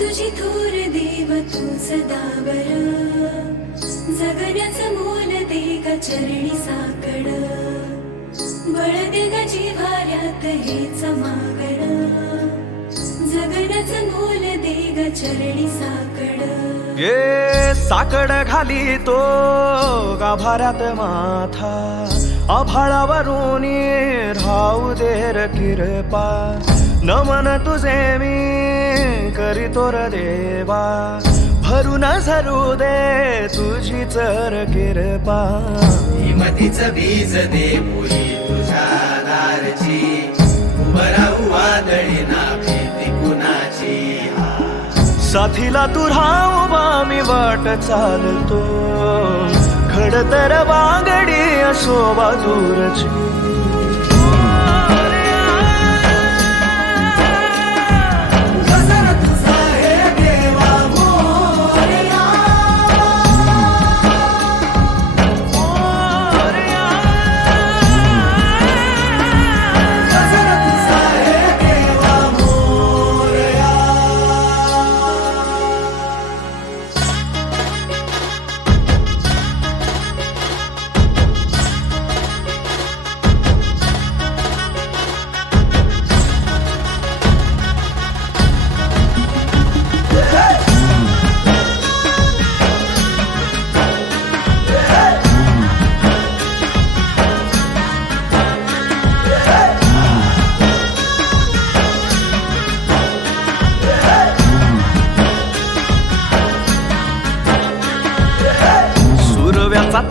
तुझी थोर देव तू सदावर जगण्याचं मोल दे ग चरणी साकड बळ दे ग जिव्हाऱ्यात हेच मागण जगण्याचं मोल दे ग चरणी साकड ये साकड घाली तो गाभाऱ्यात माथा आभाळावरून राहू दे र किरपा नमन तुझे मी करीतो र देवा भरून झरू दे तुझी चर किरपा हिमतीचं बीज दे मुली तुझ्या दारची उभं राहू वादळी ना भीती कुणाची साथीला तू राहू मी वाट चालतो खडतर वांगडी असो बाजूरची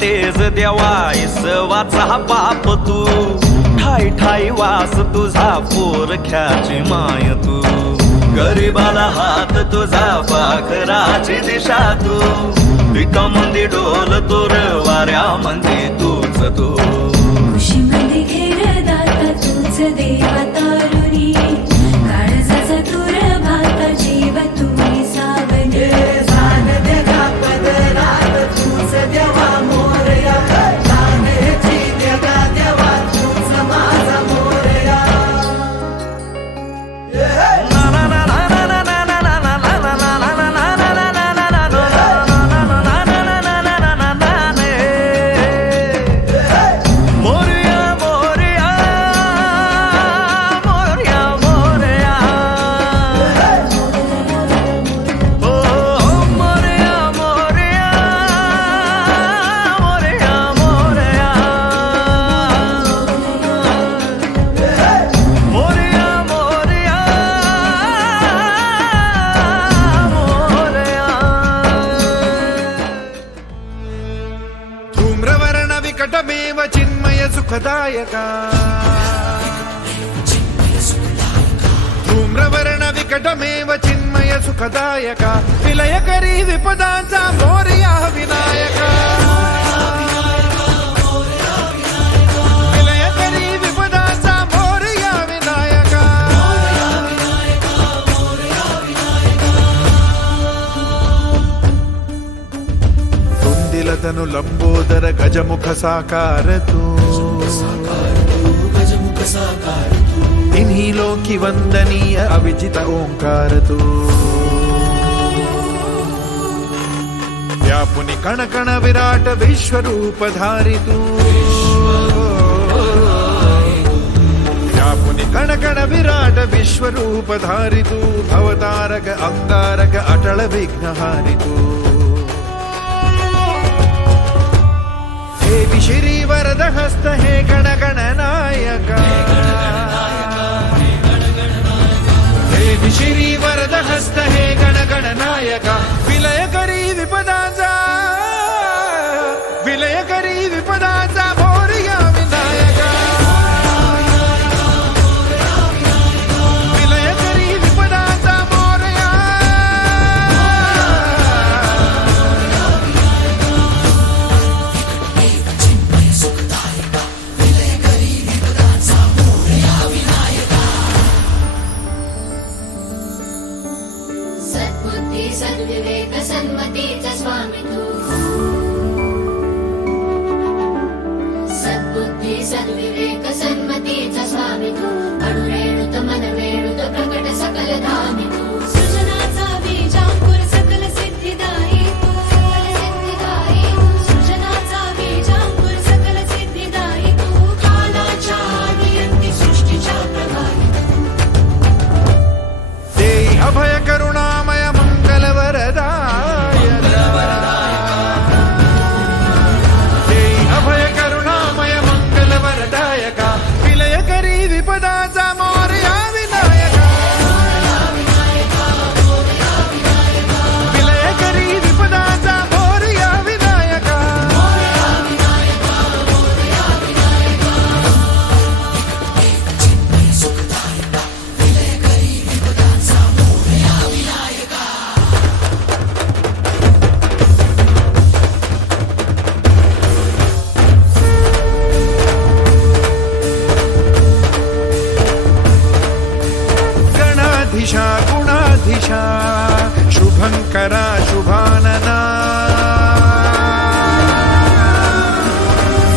तेज देवा इसवाचा बाप तू ठाई ठाई वास तुझा पोरख्याची माय तू गरीबाला हात तुझा पाखराची दिशा तू विकामंदी डोल तोर वाऱ्यामध्ये तूच तू खुशीमध्ये घेर दाता तूच देवा तारुणी काळजाचा तुर भाता जीव तुम्ही सावने सांग दे का पदरात तूच देवा विकटमेव चिन्मय सुखदायका धूम्रवर्ण विकटमेव चिन्मय सुखदायका विलयकरी विपदांचा मोरया विनायका विलयकरी विपदांचा मोरया विनायका तनु लंबोदर गजमुख साकार तू इन्हीं लोकी वंदनीय अविजित ओंकार तू व्यापुनि कण कण विराट विश्वरूप धारी तू व्यापुनि कण कण विराट विश्वरूप धारी तू भवतारक अंगारक अटल विघ्नहारी तू श्री वरद हस्त हे गण गण नायका हे श्री वरद हस्त हे गण गण नायका विलय करी विपदाचा मोरया विनायका विलय करी विपदाचा मोरया सद्विवेक सन्मतीचा स्वामी तू सद्बुद्धी सद्विवेक सन्मतीचा स्वामी तू अणुरेणुत मनवेणुत प्रकट सकल धामी तू सृजनाचा गुणाधीशा शुभंकरा शुभानना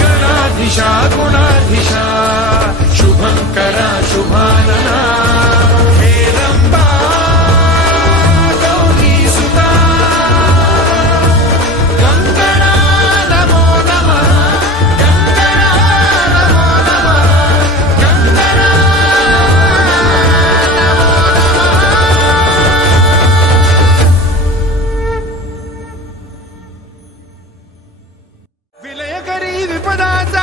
गणाधीशा गुणाधीशा शुभंकरा शुभानना हेरंबा गौरी सुता गंगणा नमो नमः गंगणा नमो नमः गंगणा विलय करी विपदाचा